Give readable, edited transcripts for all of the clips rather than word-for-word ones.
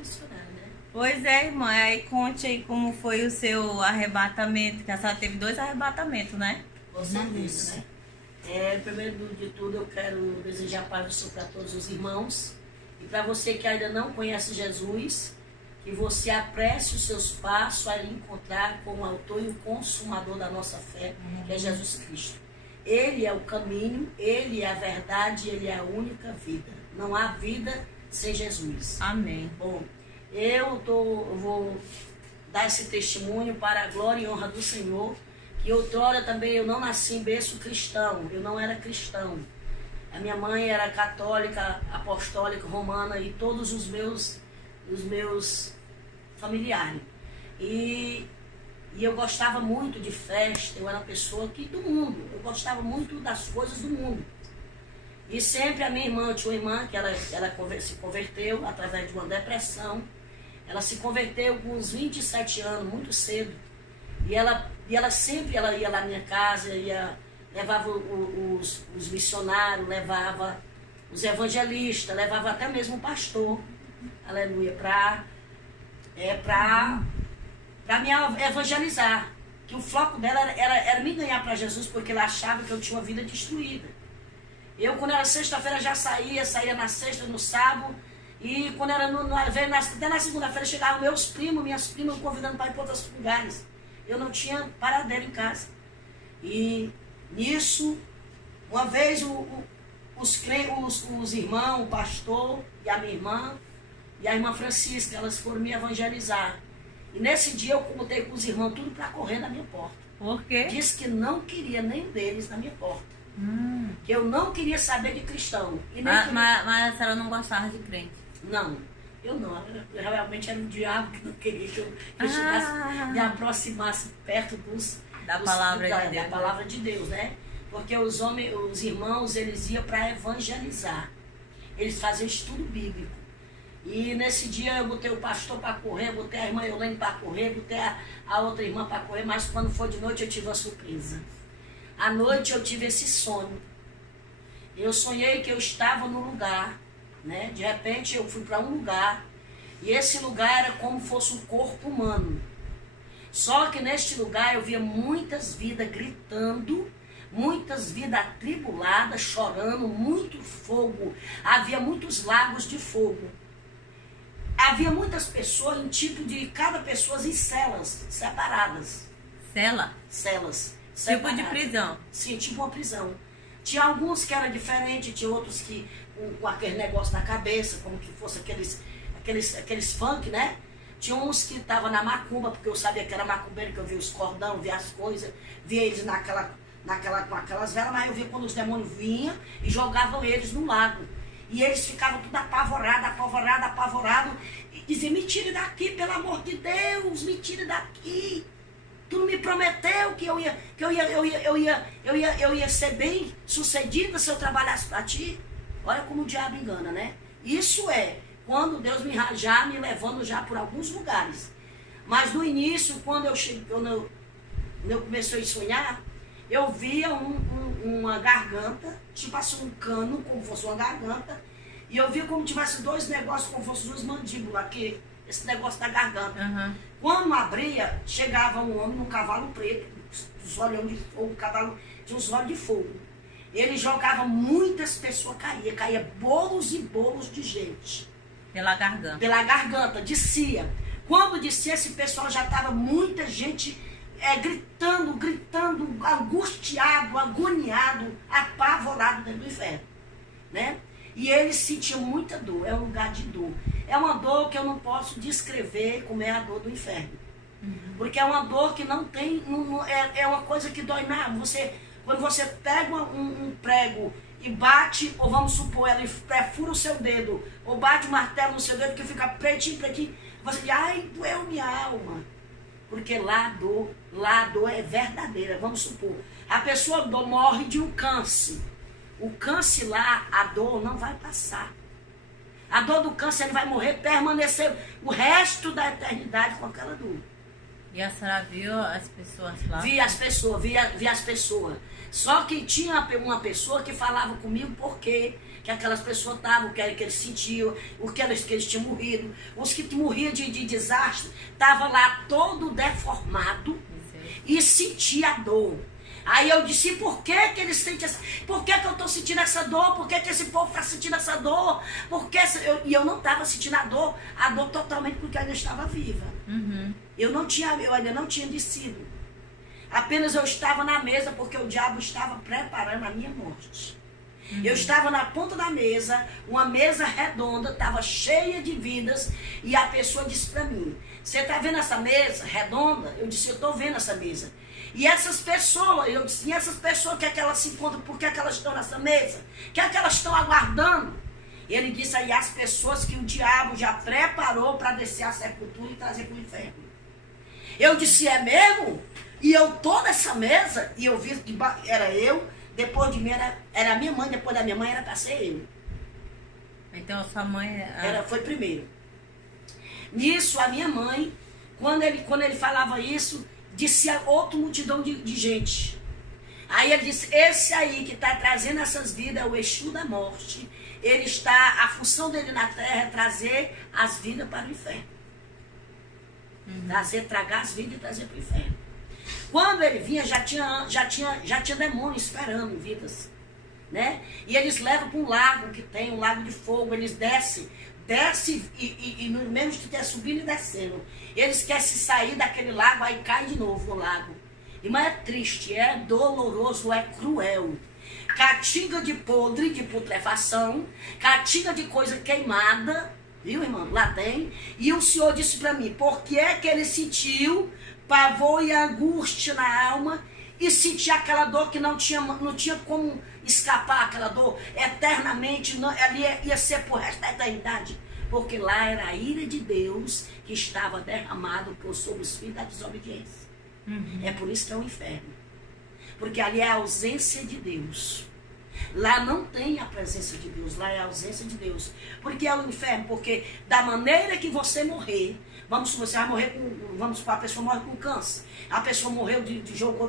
missionária, né? Pois é, irmã. Aí conte aí como foi o seu arrebatamento, que a senhora teve 2 arrebatamentos, né? Com certeza, né? Primeiro de tudo, eu quero desejar a paz do Senhor para todos os irmãos. E para você que ainda não conhece Jesus, que você apresse os seus passos a encontrar com o autor e o consumador da nossa fé, que é Jesus Cristo. Ele é o caminho, Ele é a verdade, Ele é a única vida. Não há vida sem Jesus. Amém. Bom, eu vou dar esse testemunho para a glória e honra do Senhor, que outrora também eu não nasci em berço cristão, eu não era cristão. A minha mãe era católica, apostólica, romana e todos os meus familiares. E eu gostava muito de festa, eu era uma pessoa do mundo, eu gostava muito das coisas do mundo. E sempre a minha irmã, eu tinha uma irmã que ela se converteu através de uma depressão. Ela se converteu com uns 27 anos, muito cedo. E ela sempre ia lá na minha casa, levava os missionários, levava os evangelistas, levava até mesmo o pastor, aleluia, para me evangelizar. Que o foco dela era me ganhar para Jesus, porque ela achava que eu tinha uma vida destruída. Eu, quando era sexta-feira, já saía na sexta, no sábado, e quando era até na segunda-feira, chegavam meus primos, minhas primas, me convidando para ir para outros lugares. Eu não tinha paradeiro em casa. E nisso, uma vez os irmãos, o pastor e a minha irmã, e a irmã Francisca, elas foram me evangelizar. E nesse dia eu contei com os irmãos tudo para correr na minha porta. Por quê? Disse que não queria nem deles na minha porta. Que eu não queria saber de cristão. E nem Mas a senhora não gostava de crente? Não, eu não. Eu realmente era o diabo que não queria que eu chegasse, me aproximasse perto da palavra de Deus, né? Porque os irmãos, eles iam para evangelizar. Eles faziam estudo bíblico. E nesse dia eu botei o pastor para correr, botei a irmã Eulaine para correr, botei a outra irmã para correr, mas quando foi de noite eu tive uma surpresa. À noite eu tive esse sonho. Eu sonhei que eu estava num lugar, né? De repente eu fui para um lugar, e esse lugar era como fosse um corpo humano. Só que neste lugar eu via muitas vidas gritando, muitas vidas atribuladas, chorando, muito fogo. Havia muitos lagos de fogo. Havia muitas pessoas em tipo de cada pessoa em celas separadas. Cela? Celas. Tipo de prisão. Sim, tipo uma prisão. Tinha alguns que eram diferentes, tinha outros que com aquele negócio na cabeça, como que fosse aqueles funk, né? Tinha uns que estavam na macumba, porque eu sabia que era macumbeiro, que eu via os cordão, via as coisas, via eles com aquelas velas, mas eu via quando os demônios vinham e jogavam eles no lago. E eles ficavam tudo apavorado, e diziam, me tire daqui, pelo amor de Deus, me tire daqui. Tu não me prometeu que eu ia ser bem sucedida se eu trabalhasse para ti? Olha como o diabo engana, né? Isso é quando Deus me levando já por alguns lugares. Mas no início, quando eu comecei a sonhar, eu via uma garganta, tipo assim um cano, como fosse uma garganta, e eu via como tivesse 2 negócios, como fosse 2 mandíbulas aqui, esse negócio da garganta. Uhum. Quando abria, chegava um homem num cavalo preto, os olhos de fogo, o cavalo tinha os olhos de fogo. Ele jogava, muitas pessoas caía bolos e bolos de gente. Pela garganta. Pela garganta, descia. Quando descia, esse pessoal já estava muita gente gritando, angustiado, agoniado, apavorado dentro do inferno, né? E eles sentiam muita dor, é um lugar de dor. É uma dor que eu não posso descrever como é a dor do inferno. Uhum. Porque é uma dor que não tem, é uma coisa que dói nada. Quando você pega um prego e bate, ou vamos supor, ela perfura o seu dedo, ou bate o martelo no seu dedo que fica pretinho, você diz, ai, doeu minha alma. Porque lá a dor é verdadeira. Vamos supor, a pessoa morre de um câncer. O câncer lá, a dor não vai passar. A dor do câncer, ele vai morrer, permanecer o resto da eternidade com aquela dor. E a senhora viu as pessoas lá? Vi as pessoas. Só que tinha uma pessoa que falava comigo porque que aquelas pessoas estavam, o que eles sentiam, o que eles tinham morrido. Os que morriam de desastre estavam lá todo deformado e sentia dor. Aí eu disse, por que eles sentem essa... Por que eu estou sentindo essa dor? Por que esse povo está sentindo essa dor? E eu não estava sentindo a dor totalmente porque eu ainda estava viva. Uhum. Eu ainda não tinha descido. Apenas eu estava na mesa porque o diabo estava preparando a minha morte. Uhum. Eu estava na ponta da mesa, uma mesa redonda, estava cheia de vidas, e a pessoa disse para mim, você está vendo essa mesa redonda? Eu disse, eu estou vendo essa mesa. E essas pessoas, eu disse, e essas pessoas, que é que elas se encontram, por que é que elas estão nessa mesa? O que é que elas estão aguardando? Ele disse aí, as pessoas que o diabo já preparou para descer a sepultura e trazer para o inferno. Eu disse, é mesmo? E eu tô nessa mesa, e eu vi que era eu, depois de mim era a minha mãe, depois da minha mãe era para ser eu. Então a sua mãe... Foi primeiro. Nisso, a minha mãe, quando ele falava isso, disse a outra multidão de gente. Aí ele disse, esse aí que está trazendo essas vidas é o Exu da morte. A função dele na terra é trazer as vidas para o inferno. Uhum. Tragar as vidas e trazer para o inferno. Quando ele vinha, já tinha demônio esperando vidas. Né? E eles levam para um lago que tem, um lago de fogo, eles descem e no mesmo que estiver subindo e descendo. Eles querem se sair daquele lago, aí cai de novo no lago. Mas é triste, é doloroso, é cruel. Catinga de podre, de putrefação, catinga de coisa queimada, viu, irmão? Lá tem. E o Senhor disse para mim, por que é que ele sentiu pavor e angústia na alma e sentia aquela dor que não tinha como escapar aquela dor eternamente, ali ia ser por resto da eternidade, porque lá era a ira de Deus que estava derramado sobre os filhos da desobediência. Uhum. É por isso que é o inferno, porque ali é a ausência de Deus. Lá não tem a presença de Deus, lá é a ausência de Deus. Porque é o inferno, porque da maneira que você morrer, você vai morrer a pessoa morre com câncer. A pessoa morreu jogou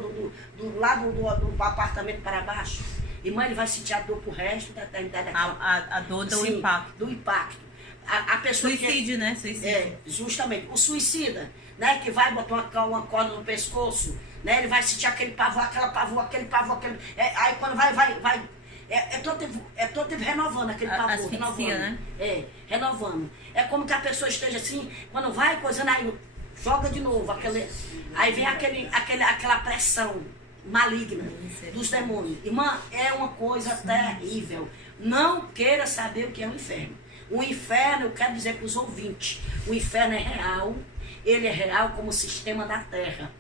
do lado do apartamento para baixo. Irmã, ele vai sentir a dor pro resto da eternidade. A dor do impacto. Do impacto. A pessoa suicídio, né? Suicídio. Justamente. O suicida, né? Que vai botar uma corda no pescoço, né? Ele vai sentir aquele pavor, aquele pavor. Aí quando vai... É todo tempo renovando aquele pavor. Asfixia, renovando. Né? Renovando. É como que a pessoa esteja assim, quando vai coisando, aí joga de novo. Aí vem aquela pressão maligna dos demônios. Irmã, é uma coisa terrível. Não queira saber o que é o inferno. O inferno, eu quero dizer para os ouvintes, o inferno é real. Ele é real como o sistema da terra.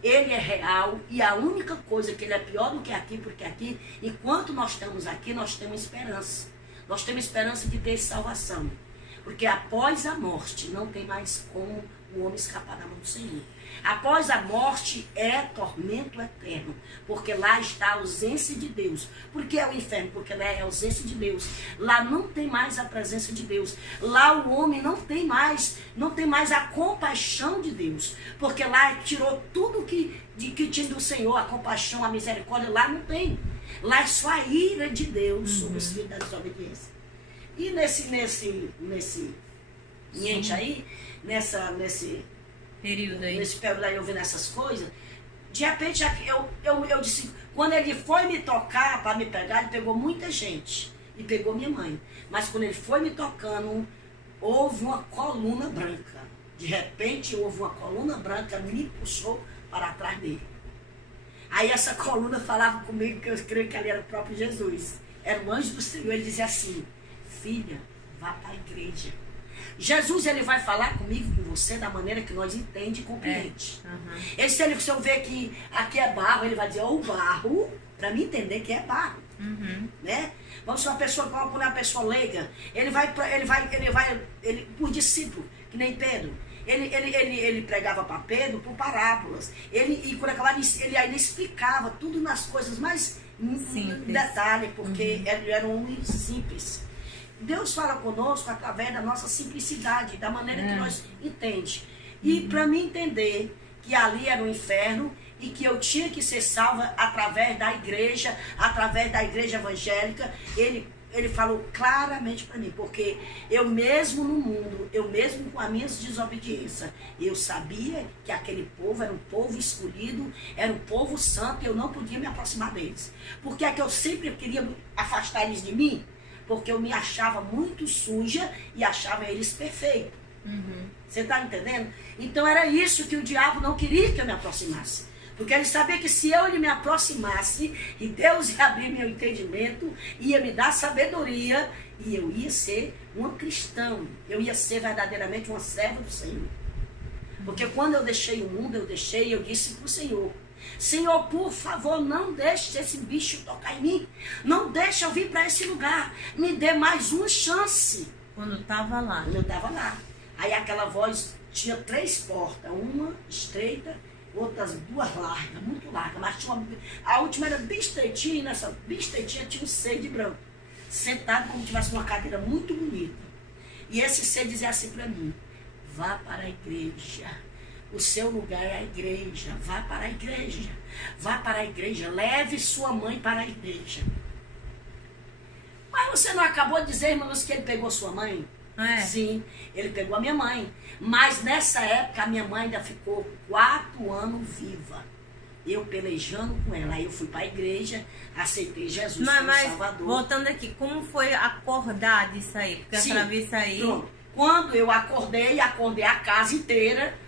Ele é real e a única coisa que ele é pior do que aqui, porque aqui, enquanto nós estamos aqui, nós temos esperança. Nós temos esperança de ter salvação. Porque após a morte, não tem mais como o homem escapar da mão do Senhor. Após a morte é tormento eterno, porque lá está a ausência de Deus. Por que é o inferno? Porque lá é a ausência de Deus. Lá não tem mais a presença de Deus. Lá o homem não tem mais a compaixão de Deus, porque lá tirou tudo que tinha do Senhor, a compaixão, a misericórdia, lá não tem. Lá é só a ira de Deus sobre os filhos da desobediência. E nesse aí, nesse período aí, eu vendo essas coisas, de repente eu disse, quando ele foi me tocar para me pegar, ele pegou muita gente e pegou minha mãe, mas quando ele foi me tocando, houve uma coluna branca. De repente houve uma coluna branca, me puxou para trás dele. Aí essa coluna falava comigo, que eu creio que ali era o próprio Jesus, era o anjo do Senhor. Ele dizia assim, filha, vá para a igreja. Jesus, ele vai falar comigo, com você, da maneira que nós entende e compreende. Uhum. Se eu ver que aqui é barro, ele vai dizer, o barro, para mim entender que é barro. Uhum. Né? Vamos ser uma pessoa, quando é uma pessoa leiga, ele por discípulo, que nem Pedro. Ele pregava para Pedro por parábolas. E quando acabava, ele ainda explicava tudo nas coisas mais simples, detalhe, porque ele era um homem simples. Deus fala conosco através da nossa simplicidade, da maneira que nós entendemos. E para mim entender que ali era o inferno e que eu tinha que ser salva através da igreja evangélica. Ele falou claramente para mim, porque eu mesmo no mundo, eu mesmo com as minhas desobediências, eu sabia que aquele povo era um povo escolhido, era um povo santo, e eu não podia me aproximar deles. Porque é que eu sempre queria afastar eles de mim? Porque eu me achava muito suja e achava eles perfeitos. Você está entendendo? Então era isso que o diabo não queria que eu me aproximasse. Porque ele sabia que se eu me aproximasse, e Deus ia abrir meu entendimento, ia me dar sabedoria, e eu ia ser uma cristã. Eu ia ser verdadeiramente uma serva do Senhor. Porque quando eu deixei o mundo, eu disse para o Senhor: Senhor, por favor, não deixe esse bicho tocar em mim. Não deixe eu vir para esse lugar. Me dê mais uma chance. Quando eu estava lá. Quando eu estava lá. Aí aquela voz tinha 3 portas. Uma estreita, outras 2 largas, muito largas. Mas tinha a última era bem estreitinha, e nessa bem estreitinha tinha um ser de branco. Sentado como se tivesse uma cadeira muito bonita. E esse ser dizia assim para mim: vá para a igreja. O seu lugar é a igreja. Vá para a igreja. Vá para a igreja. Leve sua mãe para a igreja. Mas você não acabou de dizer, irmãos, que ele pegou sua mãe? É. Sim, ele pegou a minha mãe. Mas nessa época a minha mãe ainda ficou 4 anos viva. Eu pelejando com ela. Aí eu fui para a igreja, aceitei Jesus como Salvador. Voltando aqui, como foi acordar disso aí? Porque a senhora viu isso aí. Pronto. Quando eu acordei a casa inteira,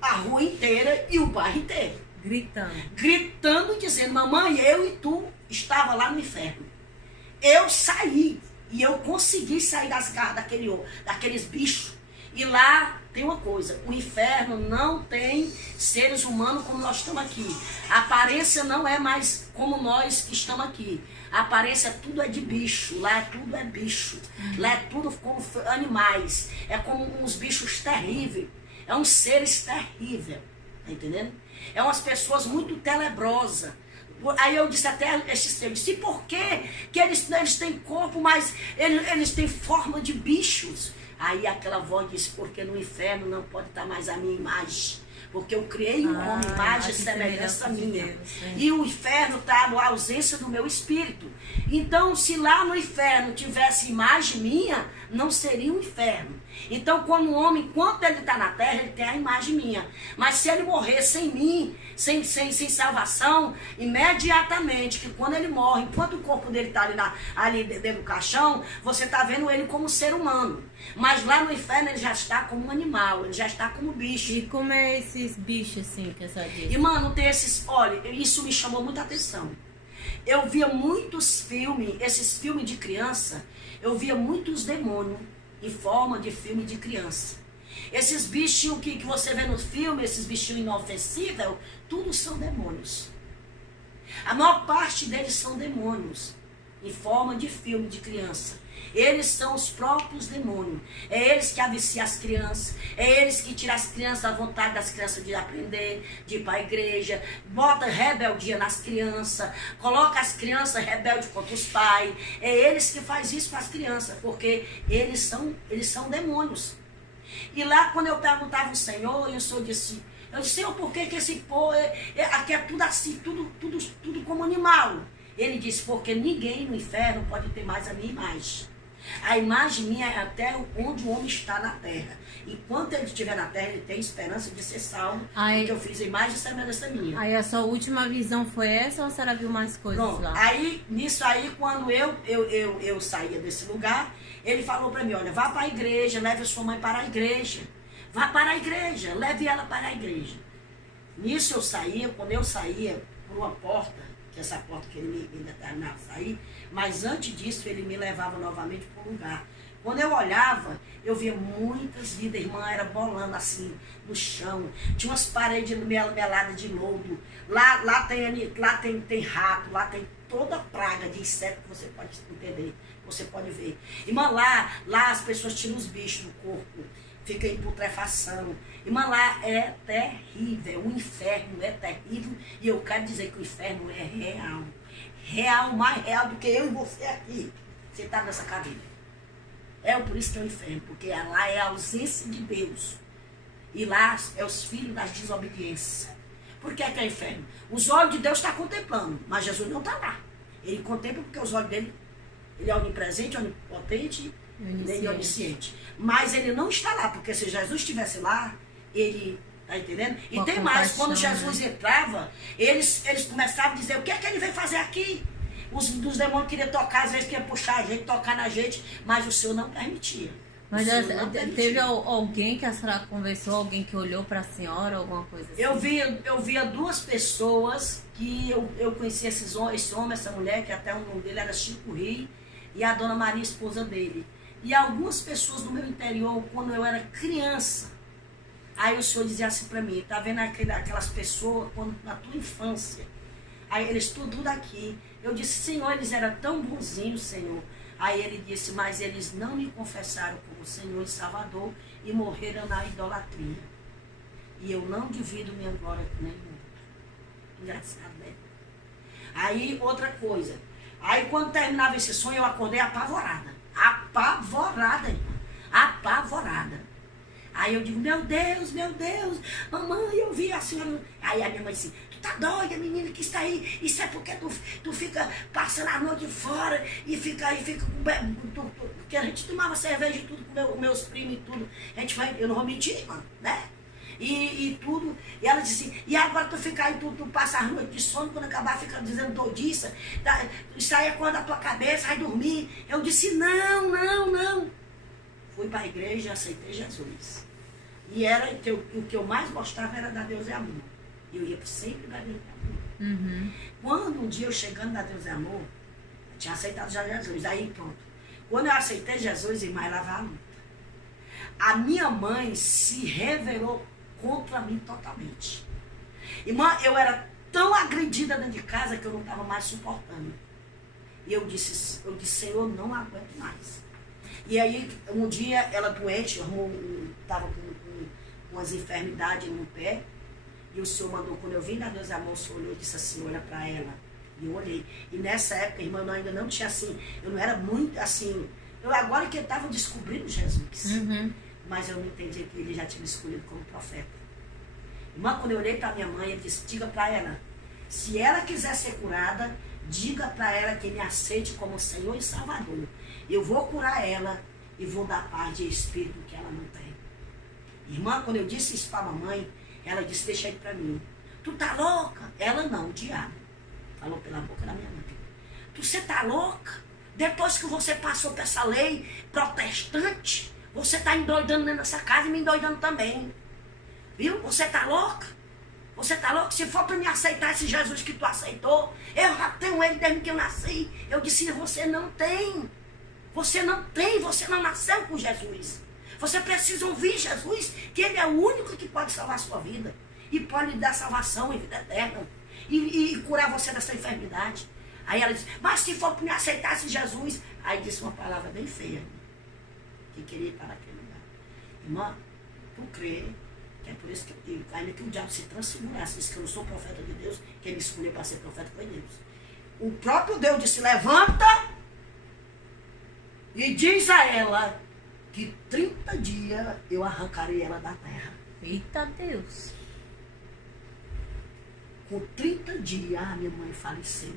a rua inteira e o bairro inteiro. Gritando, dizendo: mamãe, eu e tu estava lá no inferno. Eu saí. E eu consegui sair das garras daqueles bichos. E lá tem uma coisa: o inferno não tem seres humanos como nós estamos aqui. A aparência não é mais como nós que estamos aqui. A aparência tudo é de bicho. Lá tudo é bicho. Lá é tudo como animais. É como uns bichos terríveis. É uns seres terríveis. Tá entendendo? É umas pessoas muito tenebrosas. Aí eu disse até esse ser, eu disse: por que eles têm corpo, mas eles têm forma de bichos? Aí aquela voz disse: porque no inferno não pode estar mais a minha imagem. Porque eu criei um homem, imagem e semelhança minha. Deus, e o inferno está na ausência do meu espírito. Então, se lá no inferno tivesse imagem minha, não seria um inferno. Então, quando o homem, enquanto ele está na terra, ele tem a imagem minha. Mas se ele morrer sem mim, sem salvação, imediatamente, que quando ele morre, enquanto o corpo dele está ali dentro do caixão, você está vendo ele como ser humano. Mas lá no inferno ele já está como um animal, ele já está como bicho. E como é esses bichos assim que essa diz? E mano, tem esses, olha, isso me chamou muita atenção. Eu via muitos filmes, esses filmes de criança, eu via muitos demônios em forma de filme de criança. Esses bichinhos que você vê no filme, esses bichinhos inofensíveis, tudo são demônios. A maior parte deles são demônios, em forma de filme de criança. Eles são os próprios demônios. É eles que aviciam as crianças. É eles que tiram as crianças da vontade das crianças de aprender, de ir para a igreja. Bota rebeldia nas crianças. Coloca as crianças rebeldes contra os pais. É eles que fazem isso com as crianças. Porque eles são demônios. E lá quando eu perguntava ao Senhor, e o Senhor disse: eu disse: Senhor, por que esse povo aqui é tudo assim, tudo como animal? Ele disse: porque ninguém no inferno pode ter mais a minha imagem. A imagem minha é até onde o homem está na terra. Enquanto ele estiver na terra, ele tem esperança de ser salvo. Porque eu fiz a imagem e semelhança minha. Aí a sua última visão foi essa ou a senhora viu mais coisas? Pronto, lá? Aí, nisso aí, quando eu saía desse lugar, ele falou para mim: olha, vá para a igreja, leve a sua mãe para a igreja. Vá para a igreja, leve ela para a igreja. Nisso eu saía, quando eu saía por uma porta, que essa porta que ele me determinava sair, mas antes disso ele me levava novamente para um lugar. Quando eu olhava, eu via muitas vidas, a irmã era bolando assim no chão, tinha umas paredes meladas de lodo, lá tem rato, lá tem toda praga de inseto que você pode entender, você pode ver. Irmã, lá as pessoas tiram os bichos do corpo, fica em putrefação. Irmã, lá é terrível, o inferno é terrível, e eu quero dizer que o inferno é real. Real, mais real do que eu e você aqui, sentado nessa cadeira. É por isso que é o inferno, porque lá é a ausência de Deus. E lá é os filhos das desobediências. Por que é inferno? Os olhos de Deus estão contemplando, mas Jesus não está lá. Ele contempla porque os olhos dele, ele é onipresente, onipotente, e onisciente. Mas ele não está lá, porque se Jesus estivesse lá, ele... Tá entendendo? E tem mais, quando Jesus entrava, eles começavam a dizer, o que é que ele veio fazer aqui? Os demônios queriam tocar, às vezes queriam puxar a gente, tocar na gente, mas o Senhor não permitia. Mas teve alguém que a senhora conversou, alguém que olhou para a senhora, alguma coisa assim? Eu via duas pessoas que eu conhecia esse homem, essa mulher, que até o nome dele era Chico Ri, e a Dona Maria, esposa dele. E algumas pessoas do meu interior, quando eu era criança, aí o Senhor dizia assim para mim, tá vendo aquelas pessoas quando, na tua infância? Aí eles tudo aqui. Eu disse, Senhor, eles eram tão bonzinhos, Senhor. Aí ele disse, mas eles não me confessaram como Senhor e Salvador e morreram na idolatria. E eu não divido minha glória com nenhum outro. Engraçado, né? Aí, outra coisa. Aí, quando terminava esse sonho, eu acordei apavorada. Apavorada, irmã. Apavorada. Aí eu digo, meu Deus, mamãe, eu vi a senhora. Aí a minha mãe disse, tu tá doida, menina, que isso aí, isso é porque tu fica passando a noite fora e fica com porque a gente tomava cerveja e tudo com meus primos e tudo. A gente vai, eu não vou mentir, mano, né? E tudo. E ela disse assim, e agora tu fica aí, tu passa a noite de sono, quando acabar fica dizendo doidiça, isso aí é quando a tua cabeça vai dormir. Eu disse, não. Fui para a igreja e aceitei Jesus. E o que eu mais gostava era da Deus é Amor. E eu ia sempre da Deus é Amor. Uhum. Quando um dia eu chegando na Deus é Amor, eu tinha aceitado já Jesus. Aí pronto. Quando eu aceitei Jesus, irmã, ela vai à luta. A minha mãe se revelou contra mim totalmente. Irmã, eu era tão agredida dentro de casa que eu não estava mais suportando. E eu disse, Senhor, não aguento mais. E aí, um dia, ela doente, estava com umas enfermidades no pé, e o Senhor mandou, quando eu vim da Deus Amor, o Senhor olhou e disse assim, olha para ela. E eu olhei. E nessa época, irmã, eu ainda não tinha assim, eu não era muito assim, agora que eu estava descobrindo Jesus, mas eu não entendia que ele já tinha me escolhido como profeta. Irmã, quando eu olhei para minha mãe, ele disse, diga para ela, se ela quiser ser curada, diga para ela que me aceite como Senhor e Salvador. Eu vou curar ela e vou dar paz de espírito que ela não tem. Irmã, quando eu disse isso para a mamãe, ela disse, deixa aí para mim. Tu tá louca? Ela não, o diabo. Falou pela boca da minha mãe. Você tá louca? Depois que você passou por essa lei protestante, você tá endoidando dentro dessa casa e me endoidando também. Viu? Você tá louca? Você tá louco? Se for para me aceitar esse Jesus que tu aceitou, eu já tenho ele desde que eu nasci. Eu disse, você não tem. Você não tem, você não nasceu com Jesus. Você precisa ouvir Jesus, que ele é o único que pode salvar a sua vida. E pode lhe dar salvação e vida eterna. E curar você dessa enfermidade. Aí ela disse, mas se for para me aceitar esse Jesus... Aí disse uma palavra bem feia. Que queria ir para aquele lugar. Irmã, tu crê, que é por isso que eu digo, ainda que o diabo se transfigurasse, disse que eu não sou profeta de Deus, quem me escolheu para ser profeta foi Deus. O próprio Deus disse, levanta... E diz a ela que 30 dias eu arrancarei ela da terra. Eita Deus. Com 30 dias a minha mãe faleceu.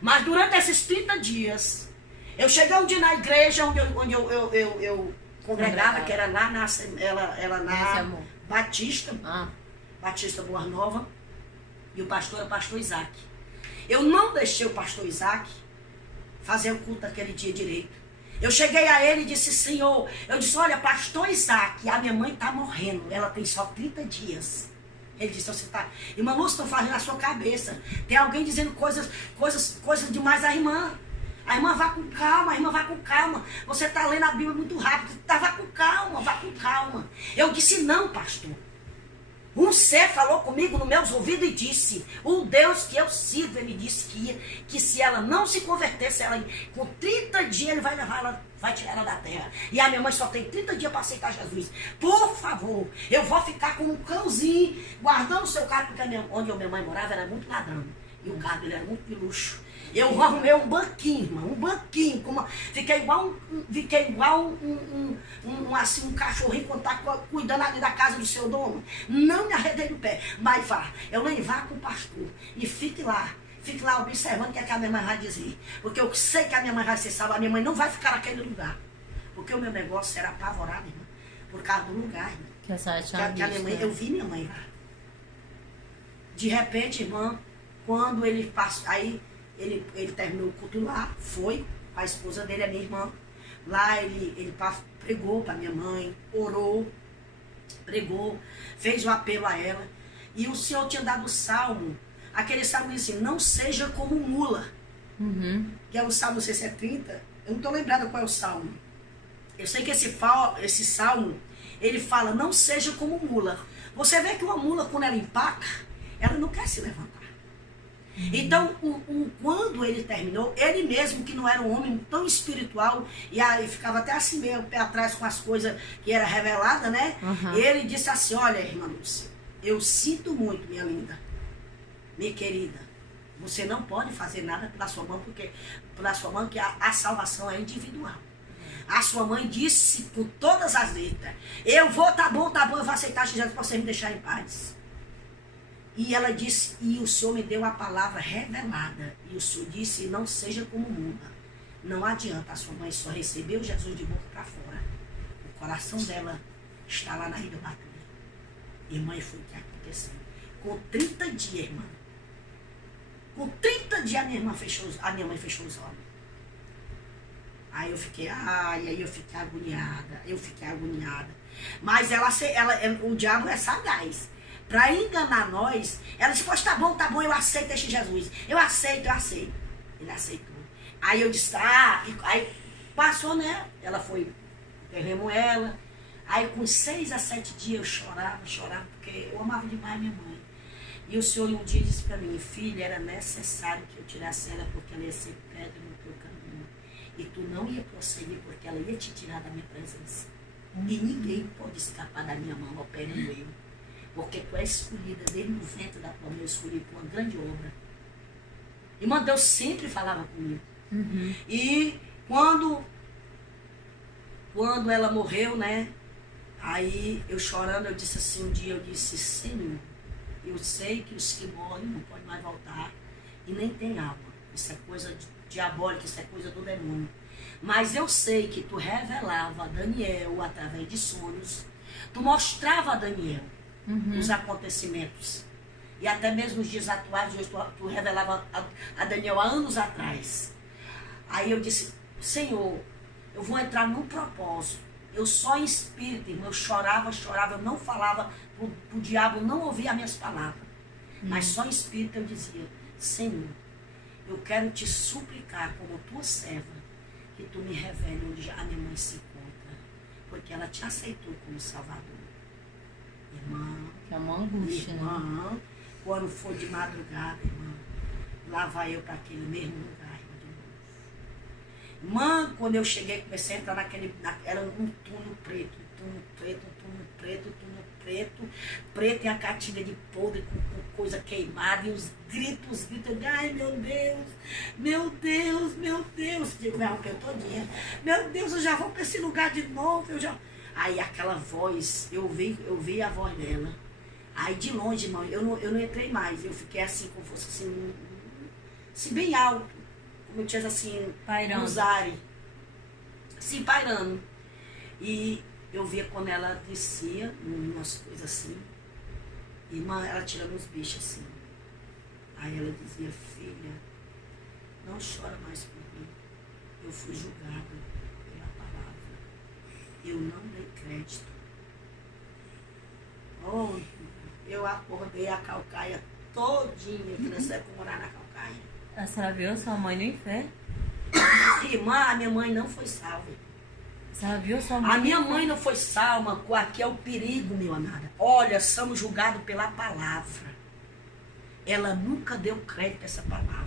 Mas durante esses 30 dias, eu cheguei um dia na igreja onde eu congregava, que era lá na Batista, Batista Boa Nova, e o pastor era o pastor Isaac. Eu não deixei o pastor Isaac fazer o culto daquele dia direito. Eu cheguei a ele e disse, Senhor, eu disse, olha, pastor Isaac, a minha mãe está morrendo, ela tem só 30 dias. Ele disse, você está... Irmã Lúcia, estou fazendo na sua cabeça. Tem alguém dizendo coisas demais à irmã. A irmã vá com calma, a irmã vá com calma. Você está lendo a Bíblia muito rápido. Vá com calma, vá com calma. Eu disse, não, pastor. Um ser falou comigo nos meus ouvidos e disse, o Deus que eu sirvo, ele disse que se ela não se convertesse, ela, com 30 dias ele vai levar ela, vai tirar ela da terra. E a minha mãe só tem 30 dias para aceitar Jesus. Por favor, eu vou ficar com um cãozinho, guardando o seu carro, porque onde a minha mãe morava era muito ladrão. E o carro dele era muito de luxo. Eu arrumei um banquinho, irmão, um banquinho. Fiquei igual um cachorrinho quando tá cuidando ali da casa do seu dono. Não me arredei do pé. Mas vá, eu nem vá com o pastor. E fique lá observando o que a minha mãe vai dizer. Porque eu sei que a minha mãe vai ser salva. A minha mãe não vai ficar naquele lugar. Porque o meu negócio era apavorado, irmão. Por causa do lugar, irmão. Que a minha mãe, eu vi minha mãe lá. De repente, irmã, quando ele passou, aí ele terminou o culto lá, foi, a esposa dele, a minha irmã. Lá ele pregou para minha mãe, orou, pregou, fez o apelo a ela. E o Senhor tinha dado o salmo, aquele salmo diz assim, não seja como mula. Que é o salmo 630, eu não estou lembrada qual é o salmo. Eu sei que esse salmo, ele fala, não seja como mula. Você vê que uma mula, quando ela empaca, ela não quer se levantar. Então, quando ele terminou, ele mesmo, que não era um homem tão espiritual, e aí ficava até assim meio pé atrás com as coisas que era revelada, né? Ele disse assim, olha, irmã Lúcia, eu sinto muito, minha linda, minha querida, você não pode fazer nada pela sua mãe, porque que a salvação é individual. A sua mãe disse com todas as letras, eu vou, tá bom, eu vou aceitar Jesus para você me deixar em paz. E ela disse, e o Senhor me deu a palavra revelada. E o Senhor disse, não seja como muda. Não adianta, a sua mãe só recebeu Jesus de boca para fora. O coração dela está lá na Ilha Batura. Irmã, e foi o que aconteceu. Com 30 dias, irmã. Com 30 dias a minha mãe fechou os olhos. Aí eu fiquei agoniada. Mas o diabo é sagaz. Para enganar nós, ela disse, pois tá bom, eu aceito este Jesus. Eu aceito. Ele aceitou. Aí eu disse, aí passou, né? Ela foi, enterramos ela. Aí com 6 a 7 dias eu chorava, porque eu amava demais minha mãe. E o Senhor um dia disse para mim, filha, era necessário que eu tirasse ela, porque ela ia ser pedra no teu caminho. E tu não ia prosseguir, porque ela ia te tirar da minha presença. E ninguém pode escapar da minha mão, operando eu. Porque tu és escolhida desde o ventre da tua mãe, eu escolhi por uma grande obra. Irmã, Deus sempre falava comigo. E quando ela morreu, né? Aí eu chorando, eu disse assim, um dia eu disse, Senhor, eu sei que os que morrem não podem mais voltar e nem tem alma. Isso é coisa diabólica, isso é coisa do demônio. Mas eu sei que tu revelava a Daniel através de sonhos. Tu mostrava a Daniel os acontecimentos. E até mesmo os dias atuais, hoje tu revelava a Daniel há anos atrás. Aí eu disse, Senhor, eu vou entrar num propósito. Eu só em espírito, irmão, eu chorava, eu não falava, o diabo não ouvia as minhas palavras. Mas só em espírito eu dizia, Senhor, eu quero te suplicar como tua serva, que tu me revele onde a minha mãe se encontra. Porque ela te aceitou como Salvador. Irmã, que é uma angústia, irmã, né? Quando for de madrugada, irmã, lá vai eu para aquele mesmo lugar, irmã, de novo. Irmã, quando eu cheguei, comecei a entrar era um túnel preto, preto e a catinga de podre com coisa queimada e os gritos, ai meu Deus, digo, me arranquei todinha, meu Deus, eu já vou para esse lugar de novo, Aí aquela voz, eu vi a voz dela. Aí de longe, irmão, eu não entrei mais. Eu fiquei assim, como fosse assim bem alto. Como eu tinha assim, nos ares. Assim, pairando. E eu via quando ela descia, umas coisas assim. Irmã, ela tirando os bichos assim. Aí ela dizia, filha, não chora mais por mim. Eu fui julgada pela palavra. Eu não dei crédito. Oh, eu acordei a calcaia todinha, que nós temos que morar na calcaia. A senhora viu a sua mãe no inferno? Irmã, a minha mãe não foi salva. A senhora viu a sua mãe? A minha mãe não foi salva. Aqui é o perigo, meu amado. Olha, somos julgados pela palavra. Ela nunca deu crédito a essa palavra.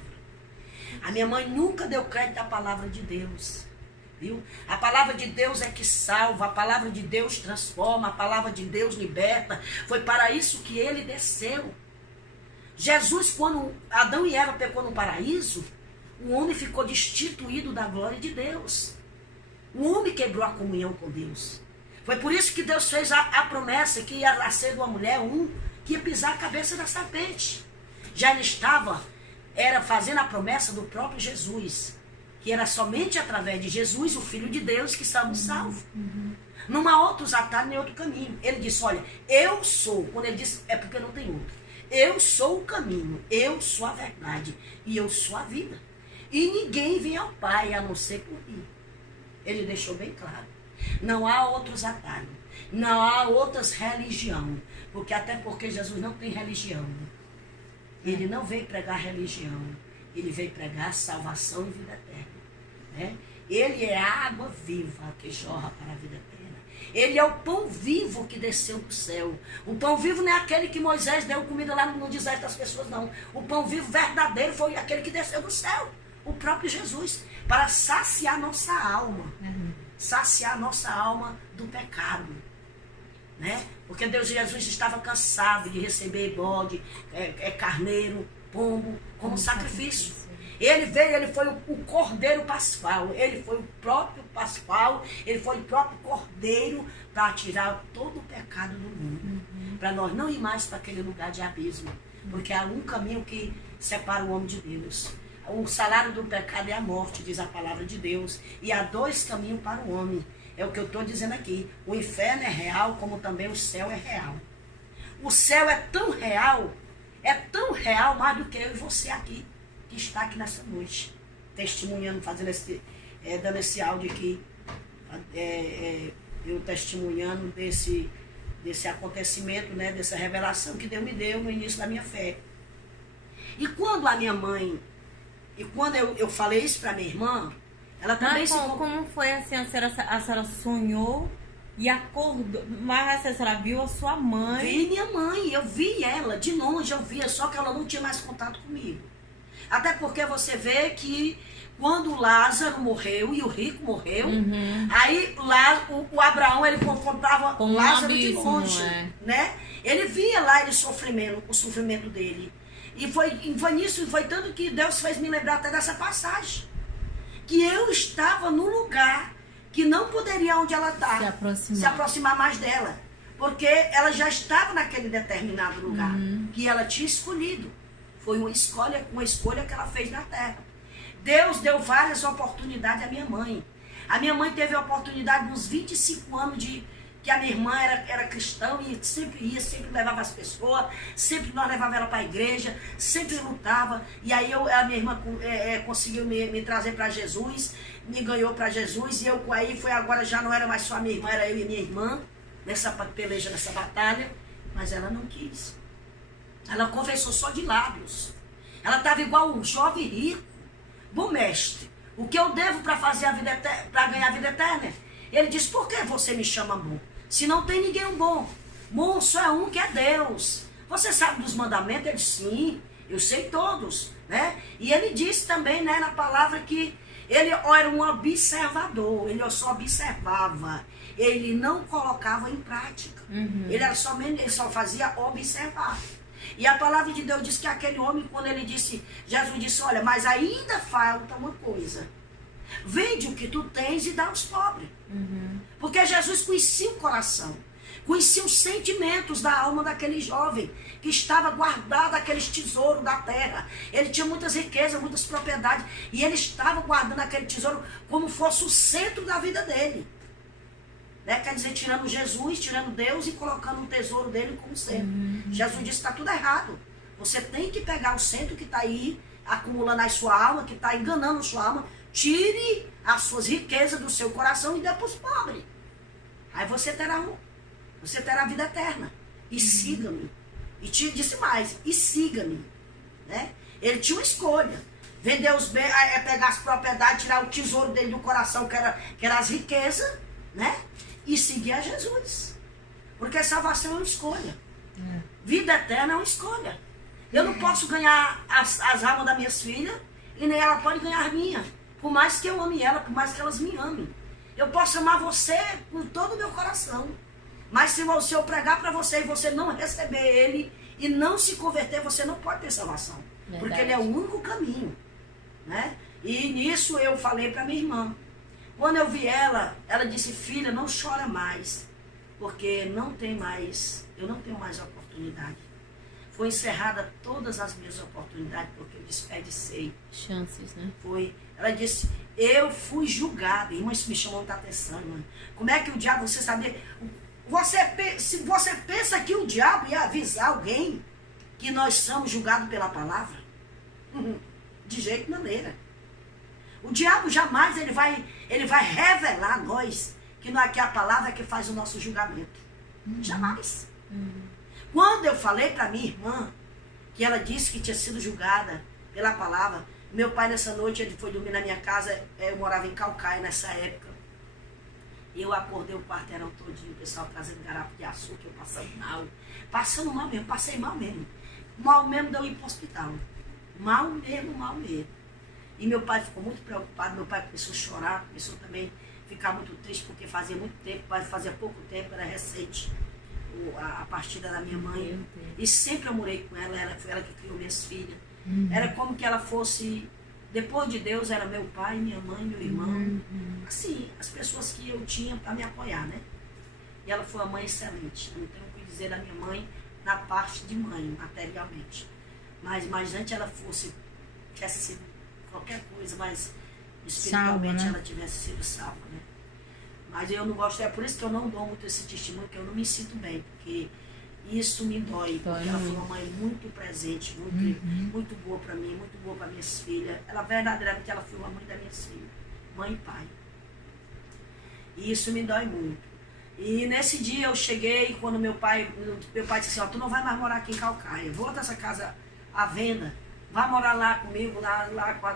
A minha mãe nunca deu crédito à palavra de Deus. Viu? A palavra de Deus é que salva, a palavra de Deus transforma, a palavra de Deus liberta. Foi para isso que ele desceu. Jesus, quando Adão e Eva pecou no paraíso, o homem ficou destituído da glória de Deus. O homem quebrou a comunhão com Deus. Foi por isso que Deus fez a promessa que ia nascer de uma mulher, que ia pisar a cabeça da serpente. Já ele era fazendo a promessa do próprio Jesus, que era somente através de Jesus, o Filho de Deus, que estávamos salvos. Não há outros atalhos nem outro caminho. Ele disse, olha, eu sou. Quando ele disse, é porque não tem outro. Eu sou o caminho, eu sou a verdade e eu sou a vida. E ninguém vem ao Pai a não ser por mim. Ele deixou bem claro. Não há outros atalhos. Não há outras religiões. Até porque Jesus não tem religião. Ele não veio pregar religião. Ele veio pregar salvação e vida eterna. Né? Ele é a água viva que jorra para a vida eterna. Ele é o pão vivo que desceu do céu. O pão vivo não é aquele que Moisés deu comida lá no deserto das pessoas, não. O pão vivo verdadeiro foi aquele que desceu do céu. O próprio Jesus. Para saciar nossa alma. Saciar nossa alma do pecado. Né? Porque Deus Jesus estava cansado de receber bode, carneiro, pombo, como sacrifício. Ele veio, ele foi o cordeiro pascual, ele foi o próprio pascual, ele foi o próprio cordeiro para tirar todo o pecado do mundo. Para nós não ir mais para aquele lugar de abismo, porque há um caminho que separa o homem de Deus. O salário do pecado é a morte, diz a palavra de Deus, e há dois caminhos para o homem. É o que eu estou dizendo aqui. O inferno é real, como também o céu é real. O céu é tão real mais do que eu e você aqui, que está aqui nessa noite, testemunhando, dando esse áudio aqui, eu testemunhando desse acontecimento, né, dessa revelação que Deus me deu no início da minha fé. E quando a minha mãe, quando eu falei isso para minha irmã, ela também como foi assim, a senhora sonhou e acordou, mas a senhora viu a sua mãe? Vi minha mãe, eu vi ela, de longe eu via, só que ela não tinha mais contato comigo. Até porque você vê que quando Lázaro morreu e o rico morreu, aí o Abraão, ele comprava com Lázaro de longe, né? Ele via lá o sofrimento dele. E foi nisso, foi tanto que Deus fez me lembrar até dessa passagem. Que eu estava no lugar que não poderia onde ela está se aproximar mais dela. Porque ela já estava naquele determinado lugar que ela tinha escolhido. Foi uma escolha que ela fez na terra. Deus deu várias oportunidades à minha mãe. A minha mãe teve a oportunidade nos 25 anos que a minha irmã era cristã e sempre ia, sempre levava as pessoas, sempre nós levava ela para a igreja, sempre lutava. E aí a minha irmã conseguiu me trazer para Jesus, me ganhou para Jesus. E agora já não era mais só a minha irmã, era eu e minha irmã, nessa peleja, nessa batalha. Mas ela não quis. Ela confessou só de lábios. Ela estava igual um jovem rico. Bom mestre, o que eu devo para ganhar a vida eterna? Ele disse, por que você me chama bom? Se não tem ninguém bom. Bom só é um, que é Deus. Você sabe dos mandamentos? Ele disse, sim, eu sei todos. Né? E ele disse também, né, na palavra, que ele era um observador. Ele só observava. Ele não colocava em prática. Ele só fazia observar. E a palavra de Deus diz que aquele homem, quando Jesus disse, olha, mas ainda falta uma coisa. Vende o que tu tens e dá aos pobres. Porque Jesus conhecia o coração, conhecia os sentimentos da alma daquele jovem que estava guardado aqueles tesouros da terra. Ele tinha muitas riquezas, muitas propriedades, e ele estava guardando aquele tesouro como fosse o centro da vida dele. Né? Quer dizer, tirando Jesus, tirando Deus e colocando o tesouro dele como centro. Jesus disse, está tudo errado. Você tem que pegar o centro que está aí, acumulando a sua alma, que está enganando a sua alma. Tire as suas riquezas do seu coração e dê para os pobres. Aí você terá a vida eterna. E siga-me. E disse mais, e siga-me. Né? Ele tinha uma escolha. Vender os bens, pegar as propriedades, tirar o tesouro dele do coração, que era as riquezas, né? E seguir a Jesus. Porque salvação é uma escolha. Vida eterna é uma escolha. Eu não posso ganhar as almas das minhas filhas e nem ela pode ganhar a minha. Por mais que eu ame ela, por mais que elas me amem. Eu posso amar você com todo o meu coração. Mas se eu pregar para você e você não receber ele e não se converter, você não pode ter salvação. Verdade. Porque ele é o único caminho, né? E nisso eu falei para minha irmã. Quando eu vi ela disse, filha, não chora mais, porque eu não tenho mais oportunidade. Foi encerrada todas as minhas oportunidades, porque eu desperdicei. Chances, né? Foi. Ela disse, eu fui julgada. Irmã, isso me chamou muita atenção, irmã. Como é que o diabo, você sabia... Se você pensa que o diabo ia avisar alguém que nós somos julgados pela palavra, de jeito maneira. O diabo jamais ele vai revelar a nós que não é que a palavra que faz o nosso julgamento. Jamais. Quando eu falei para minha irmã que ela disse que tinha sido julgada pela palavra, meu pai nessa noite ele foi dormir na minha casa, eu morava em Calcaia nessa época. E eu acordei o quarteirão todinho, o pessoal trazendo garapo de açúcar, eu passando mal mesmo, passei mal mesmo. Mal mesmo de eu ir para o hospital. Mal mesmo. E meu pai ficou muito preocupado, meu pai começou a chorar, começou também a ficar muito triste, porque fazia muito tempo, fazia pouco tempo, era recente a partida da minha mãe. E sempre eu morei com ela, foi ela que criou minhas filhas. Era como que ela fosse, depois de Deus, era meu pai, minha mãe, meu irmão. Assim, as pessoas que eu tinha para me apoiar, né? E ela foi uma mãe excelente. Não tenho o que dizer da minha mãe na parte de mãe, materialmente. Mas antes ela tivesse sido qualquer coisa, mas espiritualmente salva, né? Ela tivesse sido salva, né? Mas eu não gosto, é por isso que eu não dou muito esse testemunho, que eu não me sinto bem, porque isso me dói, porque ela foi uma mãe muito presente, muito boa para mim, muito boa para minhas filhas. Ela verdadeiramente ela foi uma mãe das minhas filhas, mãe e pai. E isso me dói muito. E nesse dia eu cheguei, quando meu pai disse assim, ó, tu não vai mais morar aqui em Calcaia, volta essa casa à venda, vai morar lá comigo, lá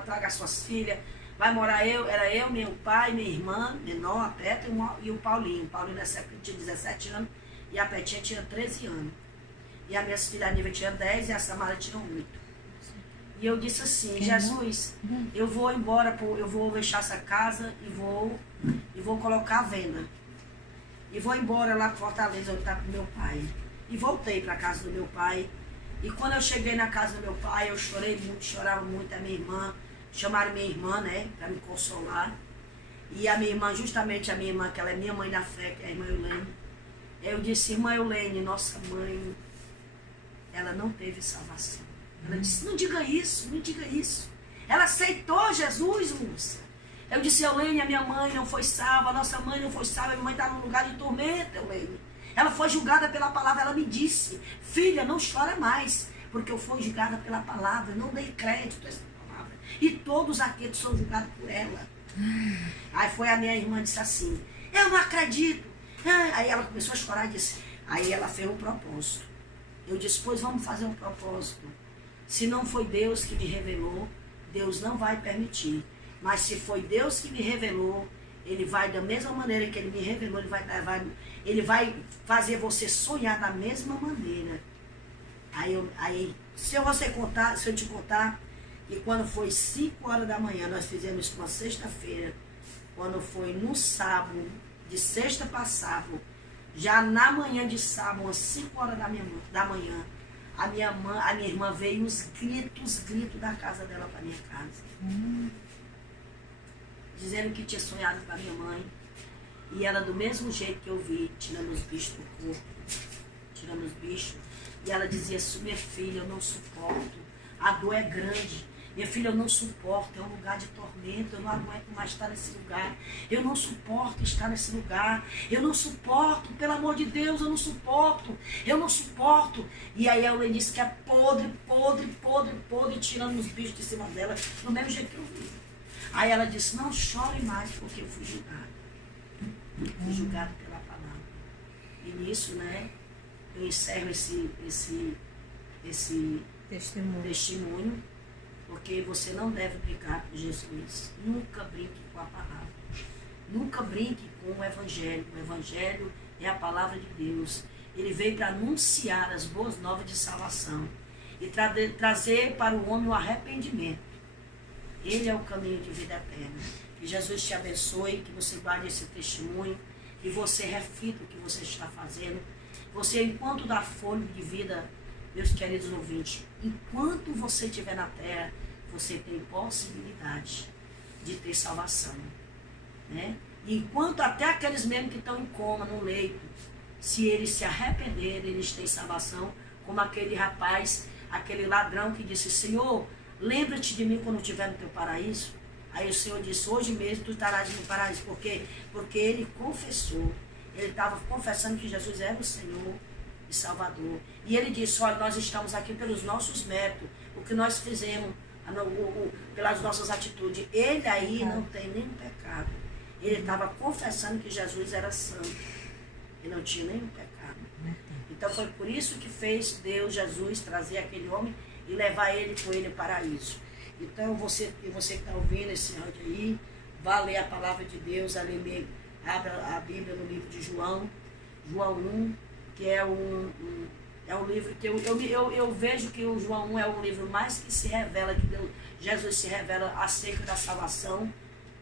traga as suas filhas, vai morar era eu, meu pai, minha irmã, menor, a Petra e o Paulinho. O Paulinho nessa época tinha 17 anos e a Petinha tinha 13 anos. E a minha filha, a Nívia, tinha 10 e a Samara tinha 8. E eu disse assim, Jesus, eu vou embora, eu vou deixar essa casa e vou colocar a venda. E vou embora lá para Fortaleza, onde está com meu pai. E voltei para a casa do meu pai. E quando eu cheguei na casa do meu pai, eu chorei muito, chorava muito. A minha irmã, chamaram minha irmã, né, para me consolar. E a minha irmã, justamente a minha irmã, que ela é minha mãe na fé, que é a irmã Eulene. Eu disse, irmã Eulene, nossa mãe, ela não teve salvação. Ela disse, não diga isso, não diga isso. Ela aceitou Jesus, moça. Eu disse, Eulene, a minha mãe não foi salva, a nossa mãe não foi salva, a minha mãe está num lugar de tormento, Eulene. Ela foi julgada pela palavra, ela me disse, filha, não chora mais, porque eu fui julgada pela palavra, não dei crédito a essa palavra. E todos aqueles são julgados por ela. Aí foi a minha irmã, disse assim, eu não acredito. Aí ela começou a chorar e disse, aí ela fez um propósito. Eu disse, pois vamos fazer um propósito. Se não foi Deus que me revelou, Deus não vai permitir. Mas se foi Deus que me revelou, Ele vai, da mesma maneira que Ele me revelou, Ele vai fazer você sonhar da mesma maneira. Aí se eu te contar, que quando foi 5 horas da manhã, nós fizemos isso uma sexta-feira, quando foi no sábado, de sexta para sábado, já na manhã de sábado, às 5 horas da manhã, a minha irmã veio os gritos da casa dela para minha casa. Dizendo que tinha sonhado com a minha mãe. E ela, do mesmo jeito que eu vi, tirando os bichos do corpo, tirando os bichos. E ela dizia assim, minha filha, eu não suporto. A dor é grande. Minha filha, eu não suporto. É um lugar de tormento. Eu não aguento mais estar nesse lugar. Eu não suporto estar nesse lugar. Eu não suporto. Pelo amor de Deus, eu não suporto. Eu não suporto. E aí ela disse que é podre, tirando os bichos de cima dela. Do mesmo jeito que eu vi. Aí ela disse, não chore mais, porque eu fui julgada. Fui julgada pela palavra. E nisso, né, eu encerro esse testemunho, porque você não deve brincar com Jesus. Nunca brinque com a palavra. Nunca brinque com o Evangelho. O Evangelho é a palavra de Deus. Ele veio para anunciar as boas novas de salvação e trazer para o homem o arrependimento. Ele é o caminho de vida eterna. Que Jesus te abençoe, que você guarde esse testemunho, que você reflita o que você está fazendo. Você, enquanto dá fôlego de vida meus queridos ouvintes, enquanto você estiver na terra, você tem possibilidade de ter salvação, né? E enquanto até aqueles mesmo que estão em coma, no leito, se eles se arrependerem, eles têm salvação, como aquele rapaz, aquele ladrão que disse, Senhor, lembra-te de mim quando eu estiver no teu paraíso. Aí o Senhor disse, hoje mesmo tu estarás no paraíso. Por quê? Porque ele confessou, ele estava confessando que Jesus era o Senhor e Salvador. E ele disse, olha, nós estamos aqui pelos nossos méritos, o que nós fizemos, pelas nossas atitudes. Ele aí não tem nenhum pecado. Ele estava confessando que Jesus era santo. Ele não tinha nenhum pecado. Então foi por isso que fez Deus, Jesus, trazer aquele homem e levar ele com ele ao paraíso. Então você que está ouvindo esse áudio aí, vá ler a palavra de Deus, abra a Bíblia no livro de João, João 1, que é um livro que eu vejo que o João 1 é um livro mais que se revela, que Deus, Jesus se revela acerca da salvação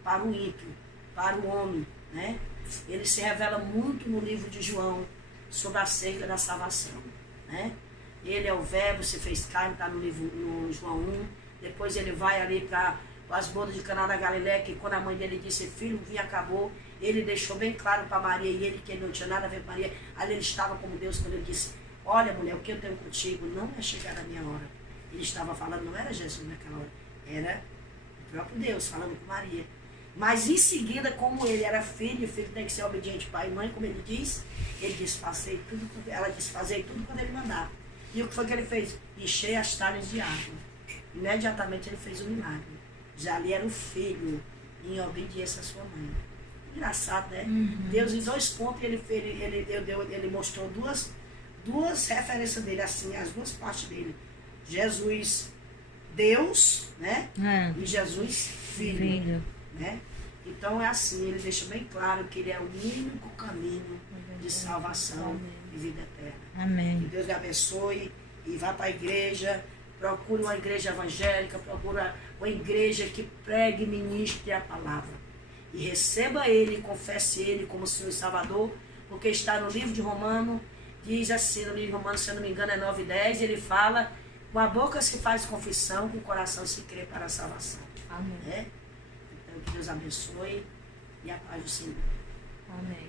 para o ímpio, para o homem, né? Ele se revela muito no livro de João sobre acerca da salvação, né? Ele é o verbo, se fez carne, está no João 1. Depois ele vai ali para as bodas de Caná da Galileia, que quando a mãe dele disse, filho, o vinho acabou, ele deixou bem claro para Maria, e ele que ele não tinha nada a ver com Maria, ali ele estava como Deus, quando ele disse, olha mulher, o que eu tenho contigo não é chegar a minha hora. Ele estava falando, não era Jesus naquela hora, era o próprio Deus falando com Maria. Mas em seguida, como ele era filho, o filho tem que ser obediente pai e mãe, como ele diz, ele disse, ela disse, fazei tudo quando ele mandar. E o que foi que ele fez? Encher as talhas de água. Imediatamente ele fez um milagre. Já ali era o filho em obediência à sua mãe. Engraçado, né? Uhum. Deus, em 2 pontos, ele mostrou duas referências dele, assim, as 2 partes dele. Jesus, Deus, né? E Jesus, filho. Né? Então é assim, ele deixa bem claro que ele é o único caminho de salvação e vida eterna. Amém. Que Deus lhe abençoe e vá para a igreja. Procure uma igreja evangélica, procure uma igreja que pregue e ministre a palavra. E receba ele, confesse ele como Senhor e Salvador, porque está no livro de Romanos, diz assim, no livro de Romanos, se eu não me engano é 9:10, ele fala, com a boca se faz confissão, com o coração se crê para a salvação. Amém. Então que Deus abençoe e a paz do Senhor. Amém.